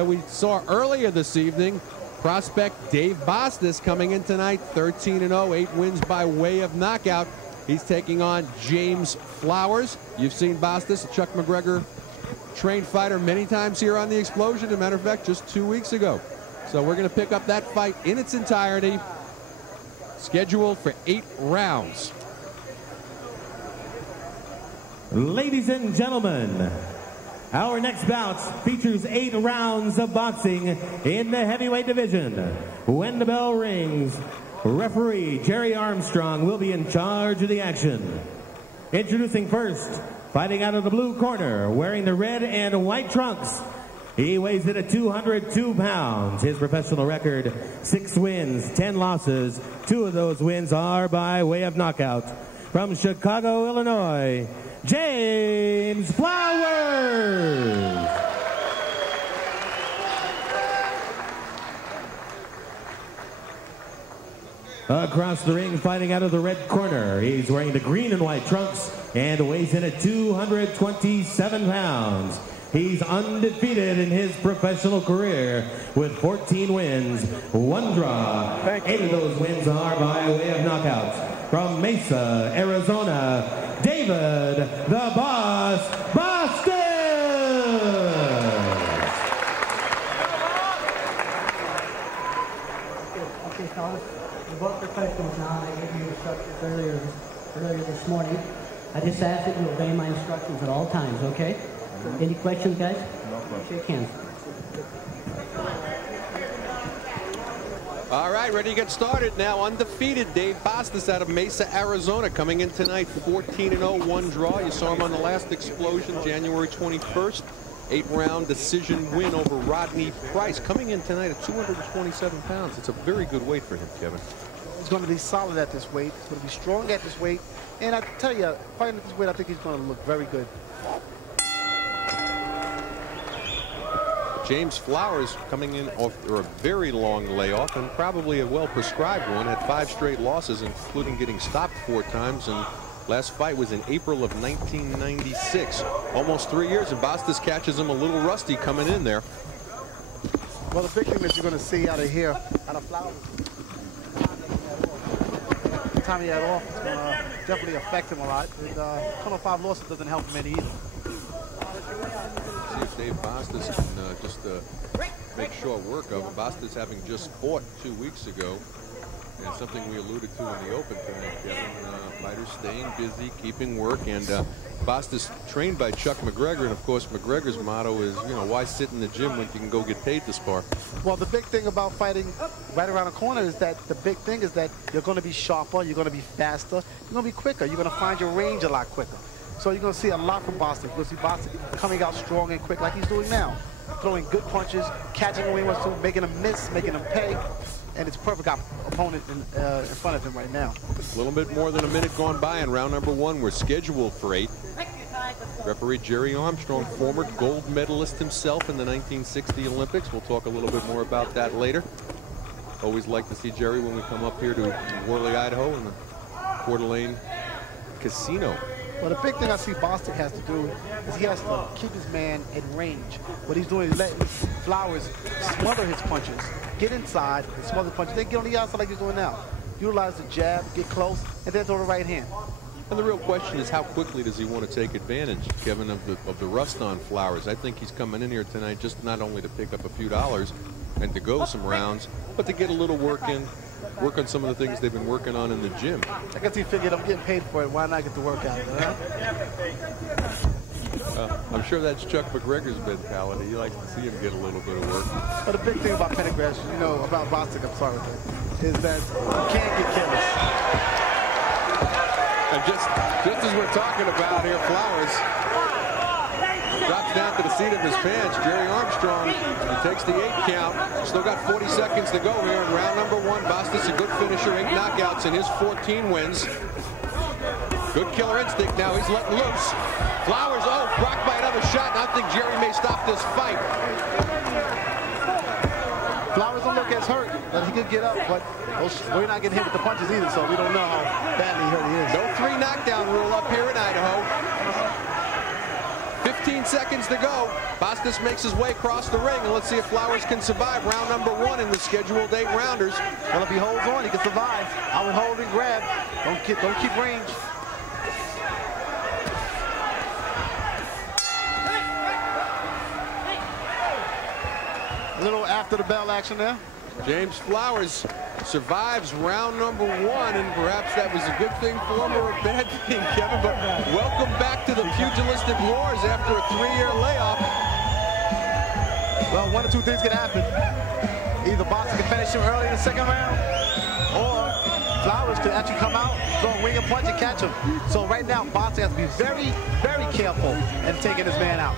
that we saw earlier this evening. Prospect Dave Bostice coming in tonight, 13-0, 8 wins by way of knockout. He's taking on James Flowers. You've seen Bostice, a Chuck McGregor trained fighter, many times here on The Explosion. As a matter of fact, just 2 weeks ago. So we're going to pick up that fight in its entirety, scheduled for 8 rounds. Ladies and gentlemen, our next bout features 8 rounds of boxing in the heavyweight division. When the bell rings, referee Jerry Armstrong will be in charge of the action. Introducing first, fighting out of the blue corner, wearing the red and white trunks. He weighs in at 202 pounds. His professional record, 6 wins, 10 losses. 2 of those wins are by way of knockout. From Chicago, Illinois, James Flowers. Across the ring, fighting out of the red corner, he's wearing the green and white trunks and weighs in at 227 pounds. He's undefeated in his professional career with 14 wins, 1 draw. 8 of those wins are by way of knockout. From Mesa, Arizona, David the Boss Bostice. Okay, fellas, the book professionals now. I gave you instructions earlier this morning. I just ask that you obey my instructions at all times, okay? Any questions, guys? No questions. Shake hands. All right, ready to get started now. Undefeated Dave Bostice out of Mesa, Arizona, coming in tonight, 14-0, 1 draw. You saw him on the last Explosion, January 21st. 8-round decision win over Rodney Price. Coming in tonight at 227 pounds. It's a very good weight for him, Kevin. He's going to be solid at this weight. He's going to be strong at this weight. And I tell you, fighting at this weight, I think he's going to look very good. James Flowers coming in after a very long layoff and probably a well-prescribed one. Had 5 straight losses, including getting stopped 4 times. And last fight was in April of 1996. Almost 3 years, and Bostice catches him a little rusty coming in there. Well, the big thing that you're going to see out of here, out of Flowers, the time he had off, it's going to definitely affect him a lot. And 25 losses doesn't help him any either. See if Dave Bostice can just make short work of him. Bostice having just fought 2 weeks ago, and something we alluded to in the open tonight, Kevin. Fighters staying busy, keeping work, and Bostice trained by Chuck McGregor, and of course McGregor's motto is, you know, why sit in the gym when you can go get paid to spar? Well, the big thing about fighting right around the corner is that you're going to be sharper, you're going to be faster, you're going to be quicker, you're going to find your range a lot quicker. So you're going to see a lot from Bostice. You'll see Bostice coming out strong and quick like he's doing now. Throwing good punches, catching the way he wants to, making them miss, making them pay. And it's a perfect opponent in front of him right now. A little bit more than a minute gone by in round number 1. We're scheduled for 8. Referee Jerry Armstrong, former gold medalist himself in the 1960 Olympics. We'll talk a little bit more about that later. Always like to see Jerry when we come up here to Worley, Idaho, in the Coeur d'Alene Casino. Well, the big thing I see Bostice has to do is he has to keep his man in range. What he's doing is letting Flowers smother his punches, get inside, and smother the punches, then get on the outside like he's doing now. Utilize the jab, get close, and then throw the right hand. And the real question is, how quickly does he want to take advantage, Kevin, of the rust on Flowers? I think he's coming in here tonight just not only to pick up a few dollars and to go some rounds, but to get a little work in, work on some of the things they've been working on in the gym. I guess he figured, I'm getting paid for it, why not get the work out of it, huh? I'm sure that's Chuck McGregor's mentality. He likes to see him get a little bit of work. But the big thing about Pendergrass, you know, about Bostice, I'm sorry with it, is that you can't get careless. And just as we're talking about here, Flowers drops down to the seat of his pants. Jerry Armstrong, he takes the 8 count. Still got 40 seconds to go here in round number 1. Bostice, a good finisher, 8 knockouts in his 14 wins. Good killer instinct now. He's letting loose. Flowers, blocked by another shot. And I think Jerry may stop this fight. Flowers don't look as hurt, but he could get up, but we're not getting hit with the punches either, so we don't know how badly hurt he is. No 3 knockdown rule up here in Idaho. 15 15 seconds to go. Bostice makes his way across the ring, and let's see if Flowers can survive round number 1 in the scheduled 8 rounders. Well, if he holds on, he can survive. I would hold and grab. Don't keep range. A little after the bell action there. James Flowers survives round number 1, and perhaps that was a good thing for him or a bad thing, Kevin, but welcome back to the pugilistic wars after a 3-year layoff. Well, one or two things can happen. Either Bostice can finish him early in the second round, or Flowers could actually come out, throw a wing and punch and catch him. So right now, Bostice has to be very, very careful in taking this man out,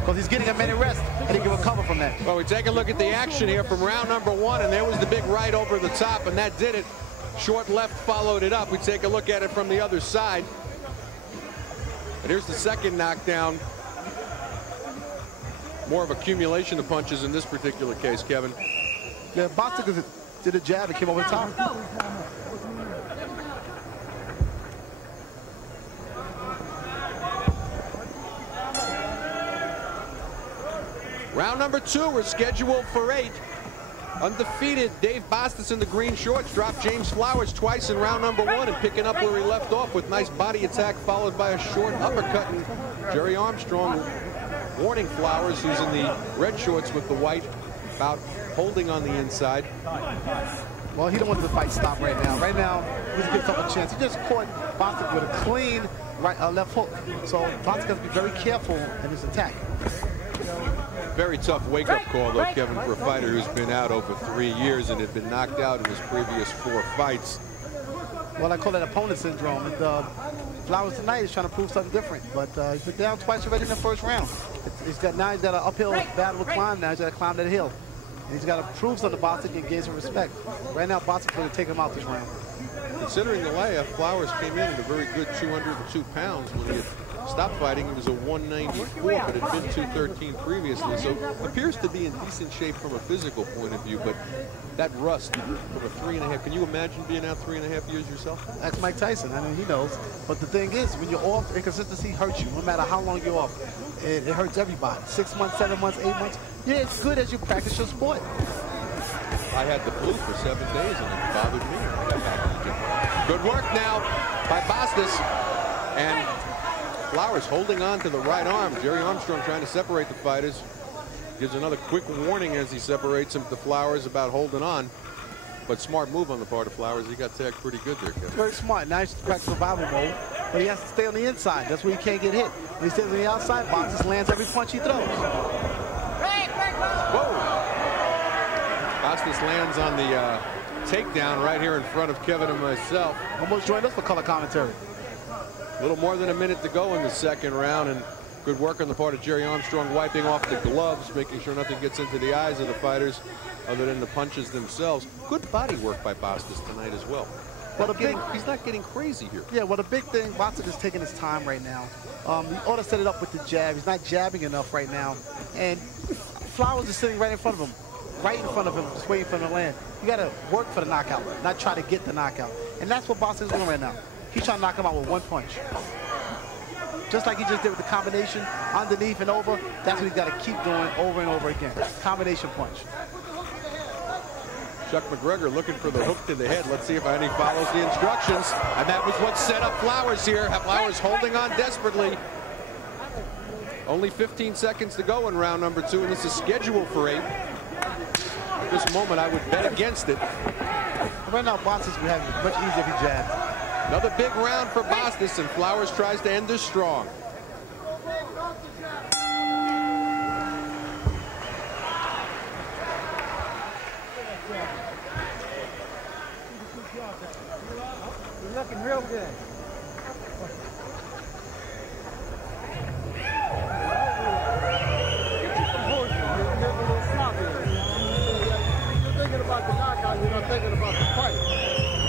because he's getting a minute rest, and he can recover from that. Well, we take a look at the action here from round number 1, and there was the big right over the top, and that did it. Short left followed it up. We take a look at it from the other side. And here's the second knockdown. More of accumulation of punches in this particular case, Kevin. Yeah, Bostice did a jab and came over the top. Round number 2, we're scheduled for 8. Undefeated Dave Bostice in the green shorts dropped James Flowers twice in round number 1 and picking up where he left off with nice body attack followed by a short uppercut. And Jerry Armstrong warning Flowers, who's in the red shorts with the white, about holding on the inside. Well, he don't want the fight stop right now. Right now, he's giving himself a chance. He just caught Bostice with a clean left hook. So Bostice has to be very careful in his attack. Very tough wake-up call, though, Kevin, for a fighter who's been out over 3 years and had been knocked out in his previous 4 fights. Well, I call that opponent syndrome. And, Flowers tonight is trying to prove something different, but he's been down twice already in the first round. Now he's got an uphill battle to climb. Now he's got to climb that hill. And he's got to prove something to Bostice and gain some respect. Right now, Bostice is going to take him out this round. Considering the layoff, Flowers came in at a very good 202 pounds when he had stopped fighting. He was a 194, but had been 213 previously, so appears to be in decent shape from a physical point of view. But that rust from a 3.5, can you imagine being out 3.5 years yourself? That's Mike Tyson. I mean, he knows. But the thing is, when you're off, inconsistency hurts you. No matter how long you're off, it hurts everybody. 6 months, 7 months, 8 months. Yeah, it's good as you practice your sport. I had the flu for 7 days, and it bothered me. I got back to the gym. Good work now by Bostice. And Flowers holding on to the right arm. Jerry Armstrong trying to separate the fighters. Gives another quick warning as he separates him to Flowers about holding on. But smart move on the part of Flowers. He got tagged pretty good there, Kevin. Very smart. Now he's back to survival mode. But he has to stay on the inside. That's where he can't get hit. When he stays on the outside, Bostice lands every punch he throws. Whoa! Bostice lands on the takedown right here in front of Kevin and myself. Almost joined us for color commentary. A little more than a minute to go in the second round, and good work on the part of Jerry Armstrong, wiping off the gloves, making sure nothing gets into the eyes of the fighters other than the punches themselves. Good body work by Bostice tonight as well. He's not getting crazy here. Yeah, well, the big thing, Bostice is taking his time right now. He ought to set it up with the jab. He's not jabbing enough right now. And Flowers is sitting right in front of him. Right in front of him, just waiting for him to land. You got to work for the knockout, not try to get the knockout. And that's what Bostice is doing right now. He's trying to knock him out with one punch. Just like he just did with the combination, underneath and over, that's what he's got to keep doing over and over again. Combination punch. Chuck McGregor looking for the hook to the head. Let's see if Andy follows the instructions. And that was what set up Flowers here. Flowers holding on desperately. Only 15 seconds to go in round number 2, and this is scheduled for 8. At this moment, I would bet against it. Right now, Bostice would have it much easier if he jabbed. Another big round for Bostice, and Flowers tries to end this strong. You're looking real good. You're thinking about the knockout, you're not thinking about the fight.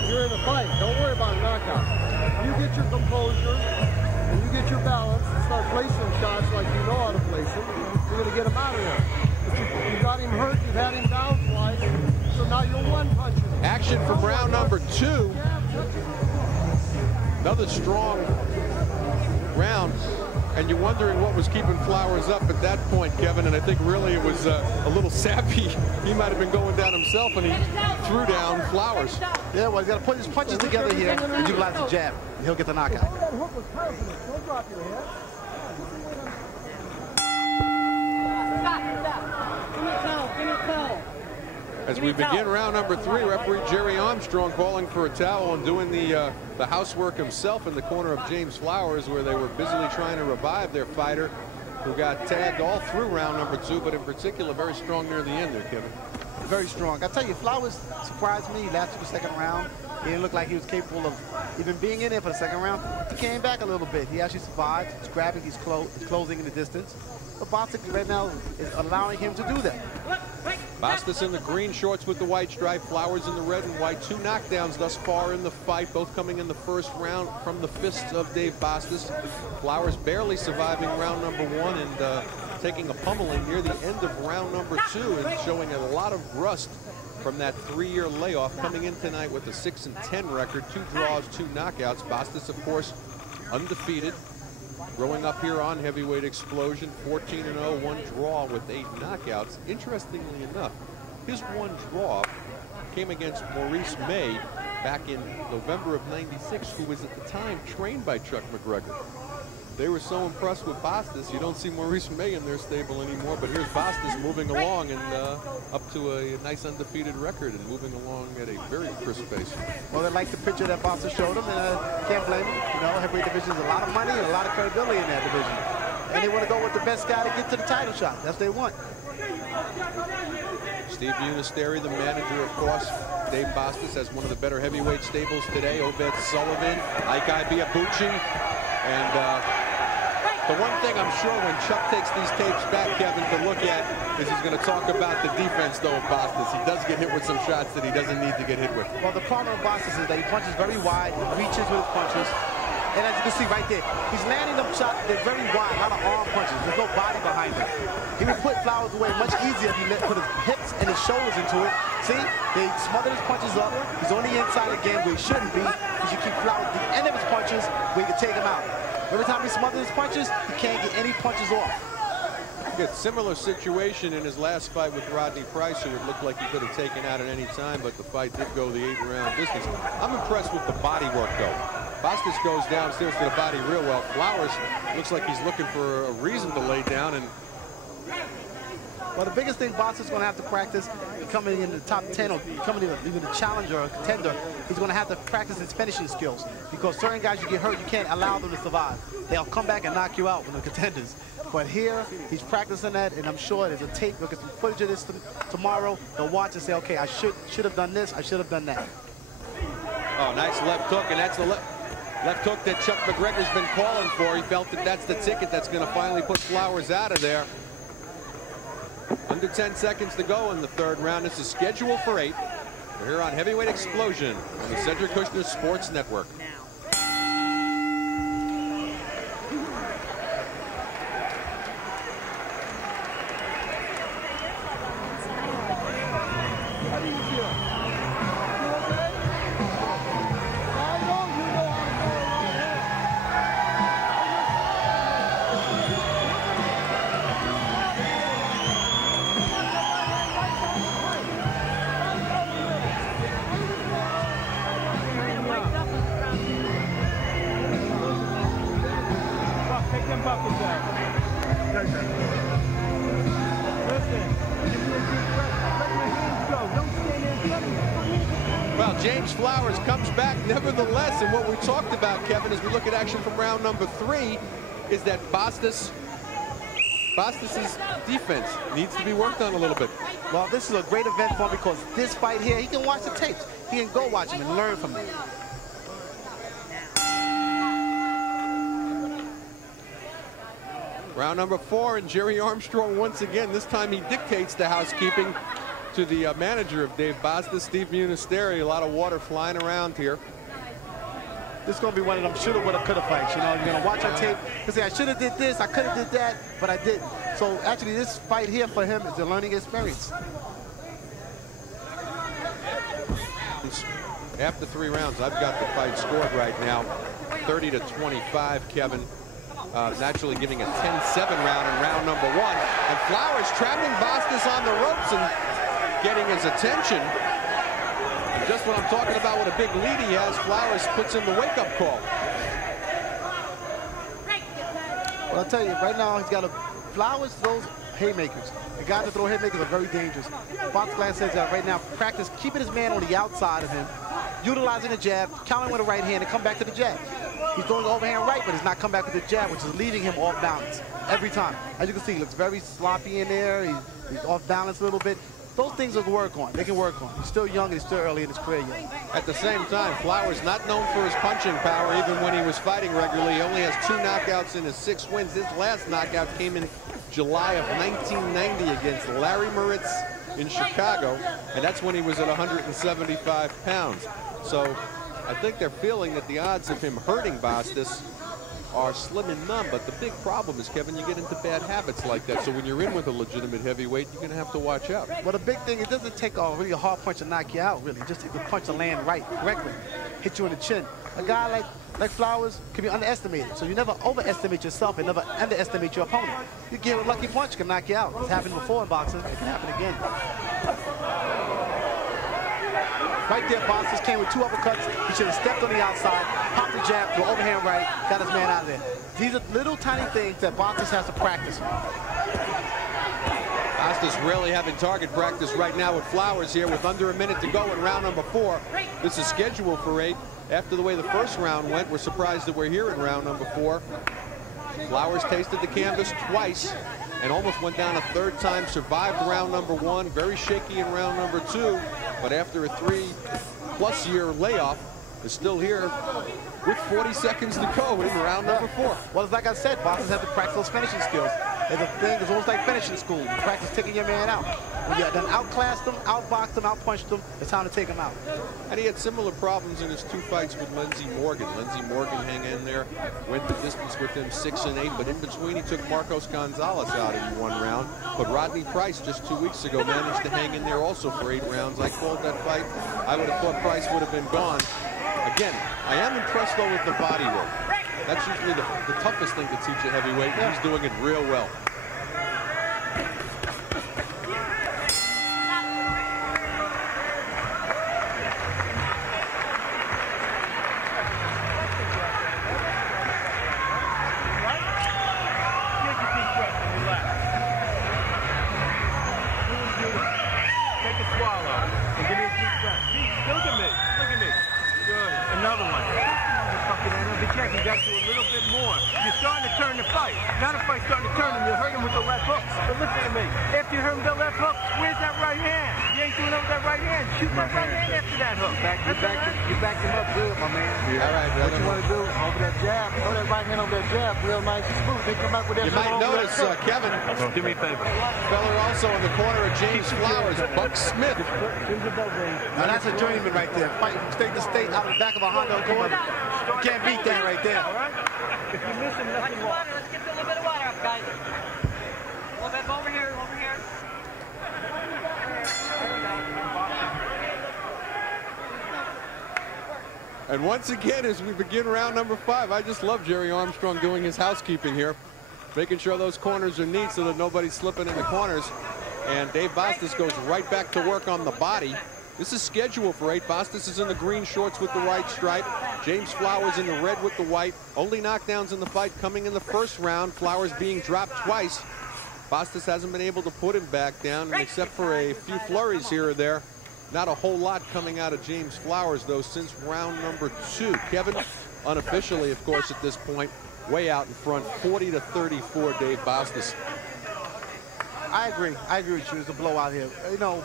You're in a fight. Don't worry about a knockout. You get your composure and you get your balance and start placing shots like you know how to place them. You're going to get him out of there. But you got him hurt, you've had him down twice, so now you're one punching him. Action from round number 2. Another strong round. And you're wondering what was keeping Flowers up at that point, Kevin. And I think really it was a little sappy. He might have been going down himself, and he threw down Flowers. Yeah, well, he's got to put his punches together here and utilize the jab, and he'll get the knockout. As we begin round number 3, referee Jerry Armstrong calling for a towel and doing the housework himself in the corner of James Flowers, where they were busily trying to revive their fighter, who got tagged all through round number 2, but in particular very strong near the end there, Kevin. Very strong. I tell you, Flowers surprised me. He lasted the second round. He didn't look like he was capable of even being in there for the second round. He came back a little bit. He actually survived. He's grabbing, he's closing in the distance. But Bostice right now is allowing him to do that. Bostice in the green shorts with the white stripe, Flowers in the red and white. 2 knockdowns thus far in the fight, both coming in the first round from the fists of Dave Bostice. Flowers barely surviving round number 1 and taking a pummeling near the end of round number 2 and showing a lot of rust from that 3-year layoff, coming in tonight with a 6-10 record, 2 draws, 2 knockouts. Bostice, of course, undefeated. Growing up here on Heavyweight Explosion, 14-0, 1 draw with 8 knockouts. Interestingly enough, his 1 draw came against Maurice May back in November of '96, who was at the time trained by Chuck McGregor. They were so impressed with Bostice, you don't see Maurice May in their stable anymore, but here's Bostice moving along and up to a nice undefeated record and moving along at a very crisp pace. Well, they like the picture that Bostice showed them, and can't blame them. You know, heavyweight division is a lot of money and a lot of credibility in that division. And they want to go with the best guy to get to the title shot. That's what they want. Steve Unisteri, the manager, of course. Dave Bostice has one of the better heavyweight stables today. Obed Sullivan, Ike Ibeabuchi, and the one thing I'm sure when Chuck takes these tapes back, Kevin, to look at is he's going to talk about the defense, though, of Bostice. He does get hit with some shots that he doesn't need to get hit with. Well, the problem with Bostice is that he punches very wide, he reaches with his punches. And as you can see right there, he's landing them shots that are very wide, a lot of arm punches. There's no body behind him. He would put Flowers away much easier if he put his hips and his shoulders into it. See, they smothered his punches up. He's on the inside again where he shouldn't be. He should keep Flowers at the end of his punches where he can take him out. Every time he smothers his punches, he can't get any punches off. Good similar situation in his last fight with Rodney Price, who it looked like he could have taken out at any time, but the fight did go the 8-round distance. I'm impressed with the body work, though. Bostice goes downstairs to the body real well. Flowers looks like he's looking for a reason to lay down. And well, the biggest thing Bostice is going to have to practice coming in the top 10 or becoming even a challenger or a contender, he's going to have to practice his finishing skills, because certain guys, you get hurt, you can't allow them to survive. They'll come back and knock you out when they're contenders. But here, he's practicing that, and I'm sure there's a tape, look at some footage of this tomorrow. They'll watch and say, okay, I should have done this, I should have done that. Oh, nice left hook, and that's the left hook that Chuck McGregor's been calling for. He felt that that's the ticket that's going to finally put Flowers out of there. Under 10 seconds to go in the 3rd round. This is scheduled for 8. We're here on Heavyweight Explosion on the Cedric Kushner Sports Network. Well, James Flowers comes back nevertheless, and what we talked about, Kevin, as we look at action from round number 3, is that Bostice's defense needs to be worked on a little bit. Well, this is a great event for him, because this fight here, he can watch the tapes. He can go watch them and learn from them. Round number 4, and Jerry Armstrong once again. This time he dictates the housekeeping to the manager of Dave Bostice, Steve Unisteri. A lot of water flying around here. This is going to be one of them shoulda, woulda, coulda fights. You know, you're going to watch our tape and say, I should have did this, I could have did that, but I didn't. So actually, this fight here for him is a learning experience. After 3 rounds, I've got the fight scored right now, 30-25, Kevin. naturally giving a 10-7 round in round number 1. And Flowers trapping Bostice on the ropes and getting his attention. And just what I'm talking about with a big lead he has, Flowers puts in the wake-up call. Well, I'll tell you, right now he's got Flowers throws haymakers. The guys that throw haymakers are very dangerous. Box Glass says that right now, practice keeping his man on the outside of him, utilizing the jab, countering with a right hand, and come back to the jab. He's throwing overhand right, but he's not come back with the jab, which is leaving him off balance every time. As you can see, he looks very sloppy in there. He's off balance a little bit. Those things will work on. They can work on. He's still young and he's still early in his career yet. At the same time, Flowers not known for his punching power even when he was fighting regularly. He only has 2 knockouts in his 6 wins. His last knockout came in July of 1990 against Larry Moritz in Chicago, and that's when he was at 175 pounds. So I think they're feeling that the odds of him hurting Bostice are slim and none, but the big problem is, Kevin, you get into bad habits like that. So when you're in with a legitimate heavyweight, you're going to have to watch out. Well, the big thing, it doesn't take a really hard punch to knock you out, really. Just take the punch to land right, correctly, hit you in the chin. A guy like Flowers can be underestimated. So you never overestimate yourself and never underestimate your opponent. You give a lucky punch, can knock you out. It's happened before in boxing. It can happen again. Right there, Bostice came with 2 uppercuts. He should have stepped on the outside, popped the jab, the overhand right, got his man out of there. These are little tiny things that Bostice has to practice. Bostice really having target practice right now with Flowers here with under a minute to go in round number 4. This is scheduled for 8. After the way the first round went, we're surprised that we're here in round number 4. Flowers tasted the canvas twice and almost went down a 3rd time, survived round number 1, very shaky in round number 2, but after a 3+ year layoff, is still here with 40 seconds to go in round number 4. Well, like I said, Bostice has to practice those finishing skills. There's a thing, it's almost like finishing school. You practice taking your man out. When you're done outclassed him, outboxed him, outpunched him, it's time to take him out. And he had similar problems in his 2 fights with Lindsey Morgan. Lindsey Morgan hang in there, went the distance with him 6 and 8, but in between he took Marcos Gonzalez out in 1 round. But Rodney Price just 2 weeks ago managed to hang in there also for 8 rounds. I called that fight. I would have thought Price would have been gone. Again, I am impressed though with the body work. That's usually the toughest thing to teach a heavyweight, and he's doing it real well. You might notice, Kevin, do me a favor. Feller also in the corner of James Flowers, Buck Smith. Now that's a journeyman right there. Fighting from state to state out of the back of a Honda Accord. You can't beat that right there. If you miss him, nothing more. Let's get a little bit of water up, guys. A little bit over here, over here. And once again, as we begin round number 5, I just love Jerry Armstrong doing his housekeeping here, making sure those corners are neat so that nobody's slipping in the corners. And Dave Bostice goes right back to work on the body. This is scheduled for 8. Bostice is in the green shorts with the white stripe. James Flowers in the red with the white. Only knockdowns in the fight coming in the first round. Flowers being dropped twice. Bostice hasn't been able to put him back down, and except for a few flurries here or there, not a whole lot coming out of James Flowers, though, since round number 2. Kevin, unofficially, of course, at this point, way out in front, 40-34, Dave Bostice. I agree with you. It's a blowout here. You know,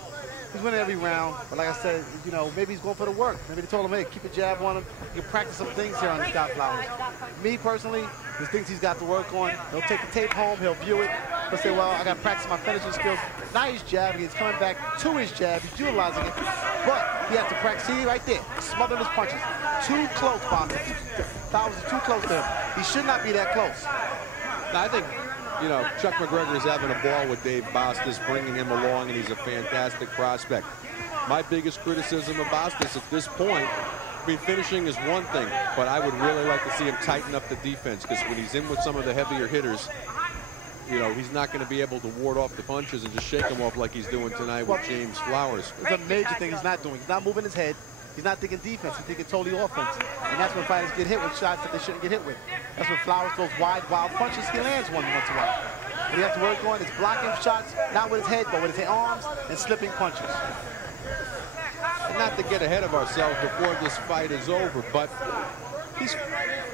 he's winning every round, but like I said, you know, maybe he's going for the work. Maybe they told him, hey, keep a jab on him. You can practice some things here on the Scott Flowers. Me, personally, there's things he's got to work on. He'll take the tape home. He'll view it. He'll say, well, I got to practice my finishing skills. Now he's jabbing. He's coming back to his jab. He's utilizing it. But he has to practice. See, right there, smothering his punches. Too close, Bostice. Flowers is too close to him. He should not be that close. Now, I think, you know, Chuck McGregor is having a ball with Dave Bostice, bringing him along, and he's a fantastic prospect. My biggest criticism of Bostice at this point mean, finishing is one thing, but I would really like to see him tighten up the defense, because when he's in with some of the heavier hitters, you know, he's not going to be able to ward off the punches and just shake them off like he's doing tonight with James Flowers. It's a major thing he's not doing. He's not moving his head. He's not thinking defense. He's thinking totally offense. And that's when fighters get hit with shots that they shouldn't get hit with. That's when Flowers throws wide, wild punches. He lands one once in a while. What he has to work on is blocking shots, not with his head, but with his arms, and slipping punches. And not to get ahead of ourselves before this fight is over, but he's,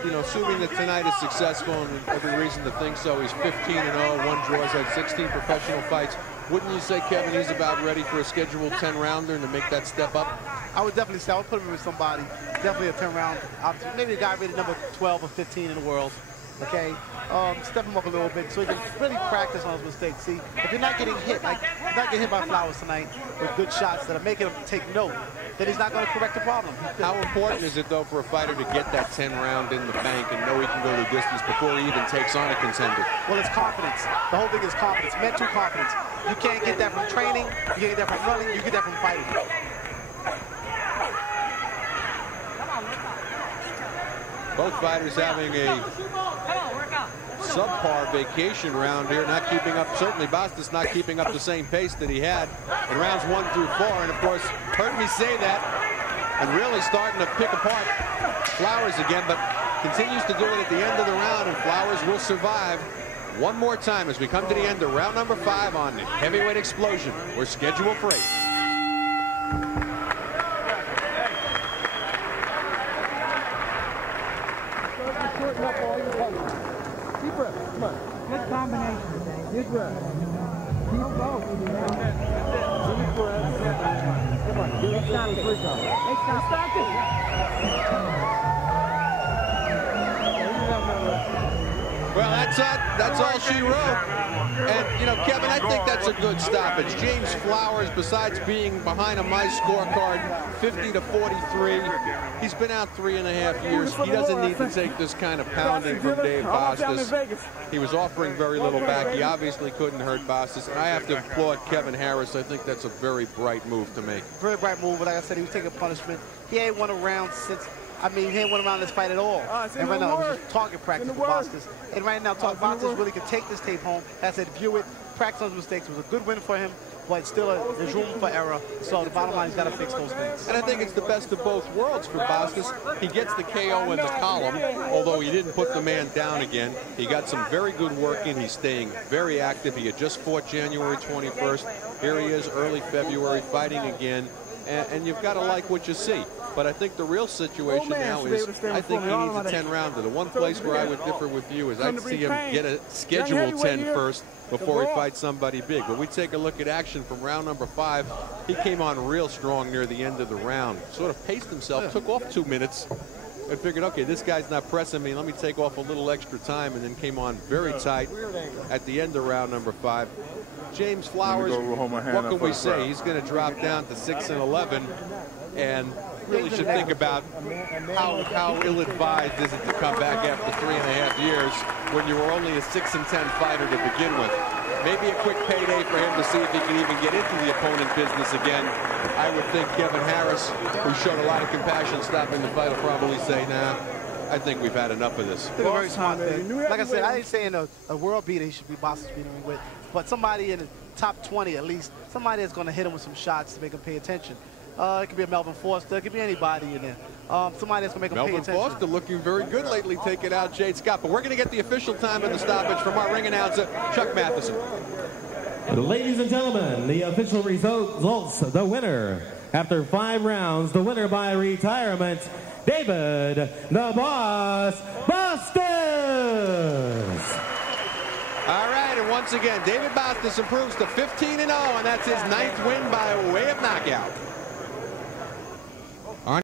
you know, assuming that tonight is successful, and every reason to think so, he's 15-0, 1 draw, he's had 16 professional fights. Wouldn't you say, Kevin, he's about ready for a scheduled 10-rounder and to make that step up? I would definitely say I would put him with somebody, definitely a 10-round. Maybe a guy rated number 12 or 15 in the world. Okay, step him up a little bit so he can really practice on his mistakes. See, if you're not getting hit, like you're not getting hit by Flowers tonight with good shots that are making him take note, then he's not going to correct the problem. How important is it, though, for a fighter to get that 10-round in the bank and know he can go the distance before he even takes on a contender? Well, it's confidence. The whole thing is confidence, mental confidence. You can't get that from training, you can't get that from running, you get that from fighting. Both fighters having a subpar vacation round here, not keeping up, certainly Bostice not keeping up the same pace that he had in rounds 1 through 4. And of course, heard me say that and really starting to pick apart Flowers again, but continues to do it at the end of the round, and Flowers will survive one more time as we come to the end of round number 5 on Heavyweight Explosion. We're scheduled for 8. Deep breath. Come on. Good combination, Dave. Deep breath. Deep breath. Deep breath. Come on. Give us that 3 counts. Hey, stop it. Well, that's all she wrote. And, you know, Kevin, I think that's a good stoppage. James Flowers, besides being behind on my scorecard, 50-43, he's been out 3.5 years. He doesn't need to take this kind of pounding from Dave Bostice. He was offering very little back. He obviously couldn't hurt Bostice. And I have to applaud Kevin Harris. I think that's a very bright move to make. Very bright move, but like I said, he was taking punishment. He ain't won a round since... I mean, he ain't won around this fight at all. And right now, it was just target practice for Bostice. And right now, Bostice really can take this tape home. As I said, view it, practice on his mistakes. It was a good win for him, but still there's room for error. So the bottom line, he's got to fix those things. And I think it's the best of both worlds for Bostice. He gets the KO in the column, although he didn't put the man down again. He got some very good work in. He's staying very active. He had just fought January 21st. Here he is, early February, fighting again. And you've got to like what you see. But I think the real situation now is I think he needs a 10-rounder. The one place where I would differ with you is I'd see him get a scheduled 10 first before he fights somebody big. But we take a look at action from round number 5. He came on real strong near the end of the round. Sort of paced himself, took off 2 minutes, and figured, okay, this guy's not pressing me. Let me take off a little extra time, and then came on very tight at the end of round number 5. James Flowers, what can we say? He's going to drop down to 6-11, and really should think about how ill-advised is it to come back after 3.5 years when you were only a 6-10 fighter to begin with. Maybe a quick payday for him to see if he can even get into the opponent business again. I would think Kevin Harris, who showed a lot of compassion stopping the fight, will probably say, nah, I think we've had enough of this. They're very smart thing. Like I said, I ain't saying a world beater he should be Bostice beating me with, but somebody in the top 20 at least, somebody that's going to hit him with some shots to make him pay attention. It could be a Melvin Foster. It could be anybody in there. Somebody that's going to make him pay attention. Melvin Foster looking very good lately, taking out Jade Scott. But we're going to get the official time of the stoppage from our ring announcer, Chuck Matheson. Ladies and gentlemen, the official results, the winner. After 5 rounds, the winner by retirement, David the Boss Bostice. All right, and once again, David Bostice improves to 15-0, and that's his 9th win by way of knockout.